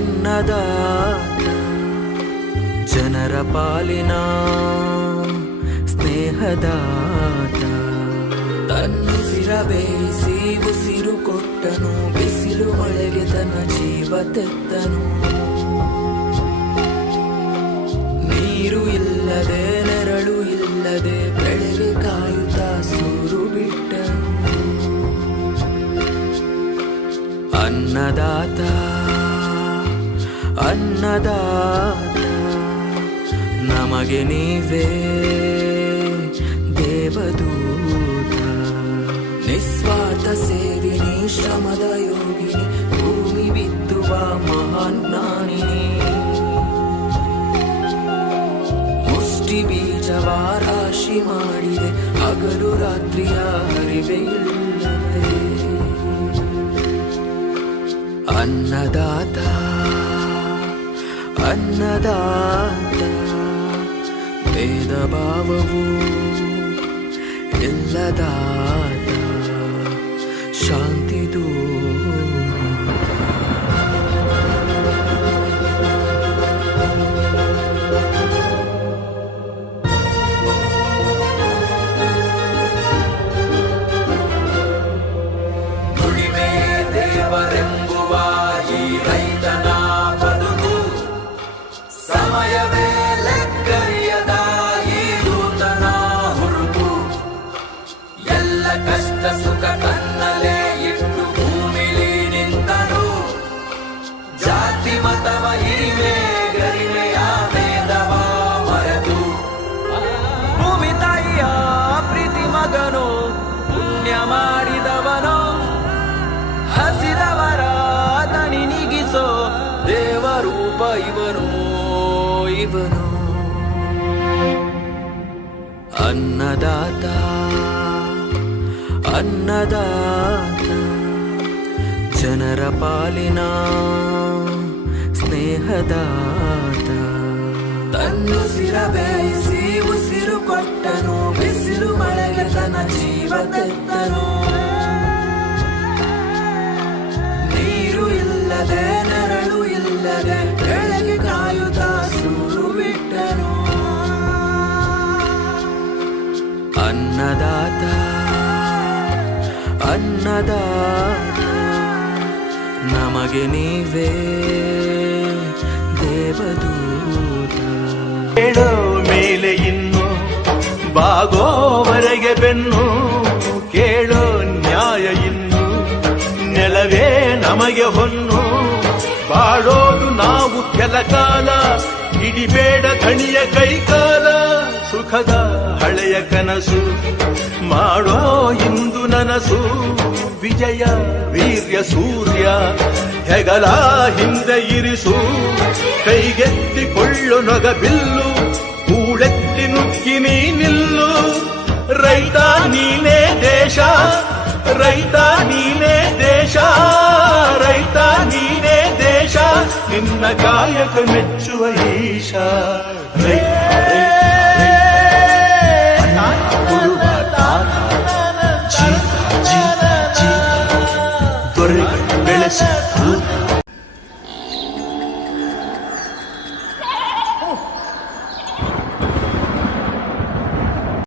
ಅನ್ನದಾತ ಜನರ ಪಾಲಿನ ಸ್ನೇಹದಾತ ತನ್ನುಸಿರ ಬೇಯಿಸಿ ಉಸಿರು ಕೊಟ್ಟನು, ಬಿಸಿಲು ಒಳಗೆ ತನ್ನ ಜೀವ ತೆತ್ತನು. ನೀರು ಇಲ್ಲದೆ, ನೆರಳು ಇಲ್ಲದೆ ಬೆಳೆಗೆ ಕಾಯುತ್ತಾ ಸೂರು ಬಿಟ್ಟನು. ಅನ್ನದಾತ ಅನ್ನದಾತ, ನಮಗೆ ನೀವೇ ದೇವದೂತ. ನಿಸ್ವಾರ್ಥ ಸೇವಿನಿ ಶ್ರಮದ ಯೋಗಿನಿ, ಭೂಮಿ ಬಿತ್ತುವ ಮಹಾನ್ ಮುಷ್ಟಿ ಬೀಜವ ರಾಶಿ ಮಾಡಿದೆ, ಹಗಲು ರಾತ್ರಿಯ ಹರಿವೆ ಅನ್ನದಾತ. ಅನ್ನದಾತ ಭೇದ ಭಾವವು ಇಲ್ಲದಾತ ಶಾಂತಿ ದುಡಿಮೆ ದೇವರೆಂಬುವ ಈ ಕಷ್ಟ ಸುಖ ತನ್ನಲೇ ಇಟ್ಟು ಭೂಮಿಲಿ ನಿಂತನು. ಜಾತಿ, ಮತವ, ಹಿರಿಮೆ, ಗರಿಮೆಯ ಭೇದವ ಮರೆತು. ಭೂಮಿ ತಾಯಿಯ ಪ್ರೀತಿ ಮಗನು, ಪುಣ್ಯ ಮಾಡಿದವನು. ಹಸಿದವರ ದಣಿ ನೀಗಿಸೋ ದೇವರೂಪ ಇವನು ಇವನು. ಅನ್ನದಾತ ಅನ್ನದಾತ ಜನರ ಪಾಲಿನ ಸ್ನೇಹದಾತ. ತನ್ನುಸಿರ ಬೇಯಿಸಿ ಉಸಿರು ಕೊಟ್ಟನು ಬಿಸಿಲು ಮಳೆಗೆ ತನ್ನ ಜೀವ ತೆತ್ತನು. ನೀರು ಇಲ್ಲದೆ ನೆರಳು ಇಲ್ಲದೆ ಬೆಳಗ್ಗೆ ಕಾಯುತ್ತಾ ಸೂರು ಬಿಟ್ಟನು. ಅನ್ನದಾತ. ಅನ್ನದಾತ ನಮಗೆ ನೀವೇ ದೇವದೂತ. ಕೇಳೋ ಮೇಲೆ ಇನ್ನು ಬಾಗೋವರೆಗೆ ಬೆನ್ನು, ಕೇಳೋ ನ್ಯಾಯ ಇನ್ನು ನೆಲವೇ ನಮಗೆ ಹೊನ್ನು. ಬಾಳೋದು ನಾವು ಕೆಲ ಕಾಲ ಹಿಡಿಬೇಡ ಧಣಿಯ ಕೈಕಾಲ. ಸುಖದ ಹಳೆಯ ಕನಸು. ಮಾಡೋ ಇಂದು ನನಸು ವಿಜಯ ವೀರ್ಯ ಸೂರ್ಯ, ಹೆಗಲ ಹಿಂದೆ ಇರಿಸು. ಕೈಗೆತ್ತಿಕೊಳ್ಳು ನೊಗ ಬಿಲ್ಲು, ಕೂಳೆತ್ತಿ ನುಗ್ಗಿ ನೀ ನಿಲ್ಲು ರೈತ ನೀನೇ ದೇಶ, ರೈತ ನೀನೇ ದೇಶ, ರೈತ ನೀನೇ ದೇಶ. ನಿನ್ನ ಕಾಯಕ ಮೆಚ್ಚುವ ಈಶ, ರೈತ ಬೆಳೆಸು